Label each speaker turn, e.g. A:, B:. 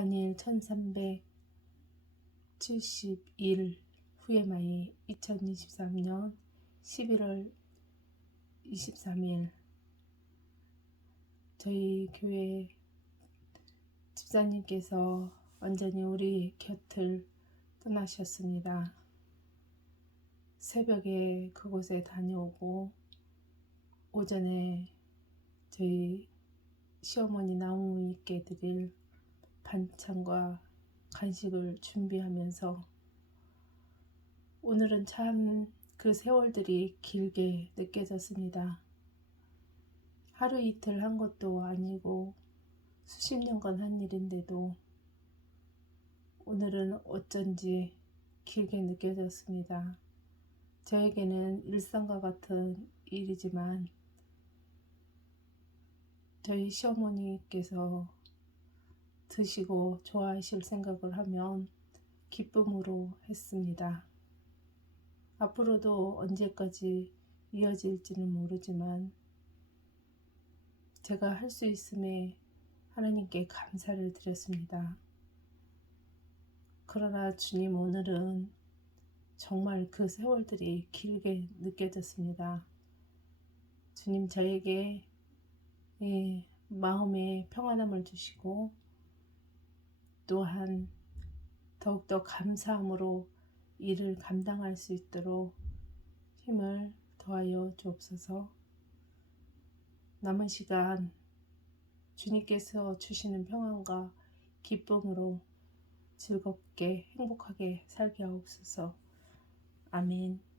A: 단일 1371 후에 마이 2023년 11월 23일 저희 교회 집사님께서 완전히 우리 곁을 떠나셨습니다. 새벽에 그곳에 다녀오고 오전에 저희 시어머니 나무 있게 드릴 반찬과 간식을 준비하면서 오늘은 참 그 세월들이 길게 느껴졌습니다. 하루 이틀 한 것도 아니고 수십 년간 한 일인데도 오늘은 어쩐지 길게 느껴졌습니다. 저에게는 일상과 같은 일이지만 저희 시어머니께서 드시고 좋아하실 생각을 하면 기쁨으로 했습니다. 앞으로도 언제까지 이어질지는 모르지만 제가 할 수 있음에 하나님께 감사를 드렸습니다. 그러나 주님 오늘은 정말 그 세월들이 길게 느껴졌습니다. 주님 저에게 예, 마음의 평안함을 주시고 또한 더욱더 감사함으로 일을 감당할 수 있도록 힘을 더하여 주옵소서. 남은 시간 주님께서 주시는 평안과 기쁨으로 즐겁게 행복하게 살게 하옵소서. 아멘.